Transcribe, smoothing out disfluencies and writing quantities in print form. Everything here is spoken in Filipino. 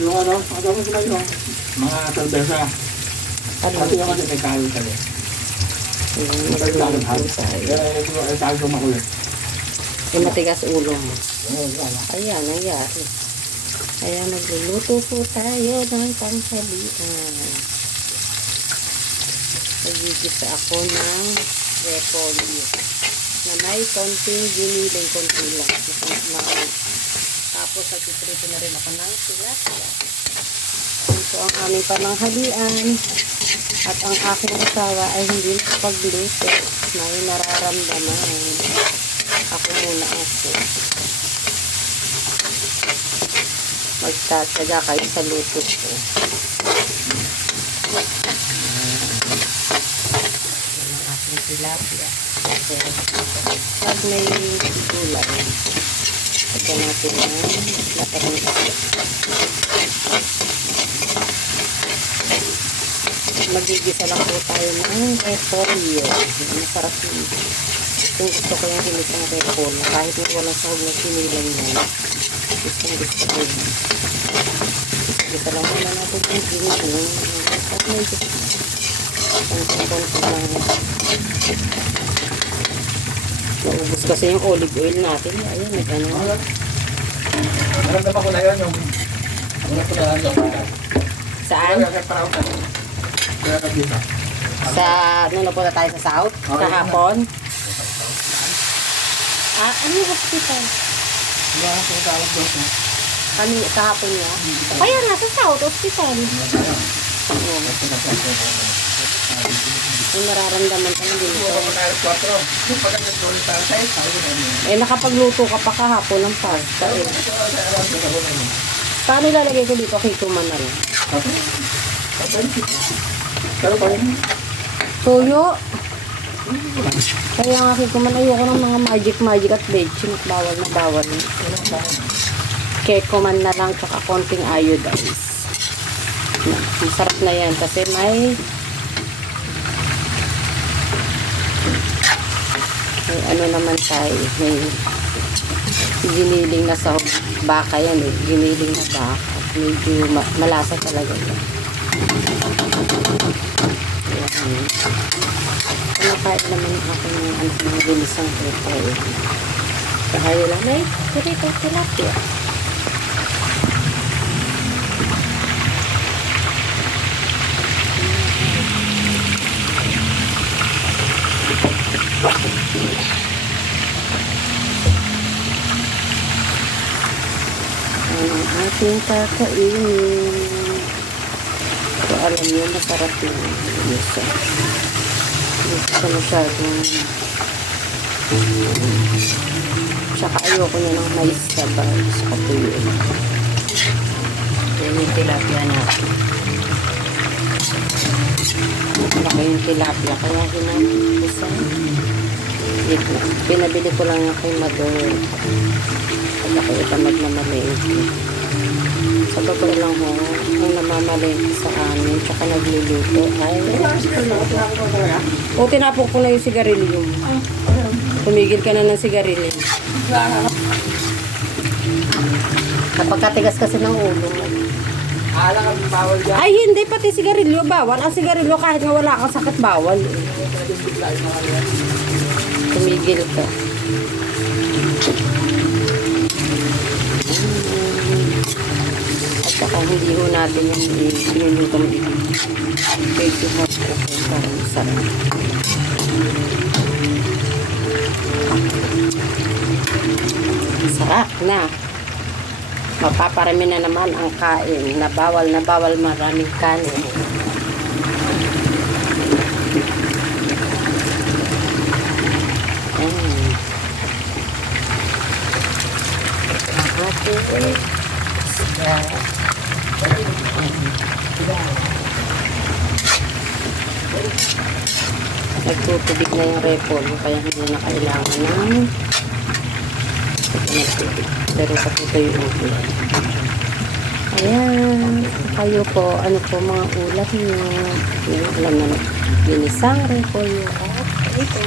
Yung ano, ang gawin ko lang yung mga kalbesa. Kasi yung kasi may kayo kami. May kayo tayo. Eh, tayo makulit. Yung matigas ulo mo. Ayan, nangyari. Kaya magluluto po tayo ng tanghalian. Nagigisa ako ng repolyo na may konting giniling, konti lang. Tapos nagpiprito na rin ako ng tilapia. Ito ang aming pananghalian. At ang aking asawa ay hindi nakapagluto. May nararamdaman. Ako muna ako. Magtatsaga kayo sa luto ko. Yan ang aking tilapia. Pag may gulay, pagka natin ang laparang magigisa lang po tayo ng repolyo. Masarap yun. Kung gusto ko yung hinisang repolyo, kahit na walang sahog na sinilang yan, gusto ko yun. Gisa lang muna natin yung giniling. At medyo konti lang. Naubos kasi yung olive oil natin. Ayan, may ano. Naramdaman ko na yun yung Saan? Sa, nung napunta tayo sa South, kahapon. Ano yung hospital? Kahapon niya? Kaya nga, sa South Hospital. Yung nararamdaman ka na din. Nakapagluto ka pa kahapon ng pasta. Paano ilalagay ko dito? Kikuman na lang. Tuyo. Kaya nga kikuman, ayoko ng mga magic at lechon. Bawal na bawal. Kikuman na lang tsaka konting iodized. Masarap na yan kasi may ano naman tayo, may giniling na sa baka yan eh, giniling na baka, medyo malasa talaga yan. Kumakain naman ako ng mga bilisang krepa eh. Kaya lang ay kurito tilapia. Ang ating kakainin. So, alam niyo, masarap yung isa. Hindi siya masyadong tsaka ayoko niya ng mais sabay sa katuyo. Yan yung tilapia natin. Malaki yung tilapia kaya hinapisa. Pinabili ko lang yung kay Mother. Pag ako itamad na malengke. Sa totoo lang ho, ang namamalengke sa amin, tsaka nagluluto ay... O, tinapok ko na yung sigarilyo. Tumigil ka na ng sigarilyo. Napagkatigas kasi ng ulo mo. Ay, hindi, pati sigarilyo bawal. Ang sigarilyo kahit nga wala kang sakit bawal. Tumigil ka. At saka hindi ho natin yung pinulutong medyo hot ko para masarap. Sarap na. Mapaparami na naman ang kain na bawal maraming kanin. Nagtutubig na yung repolyo kaya hindi na kailangan ng nagtutubig. Pero sa puto yung ulo. Ayan. Kayo po, ano po mga ulat nyo? Alam na ginisang repolyo. Ito,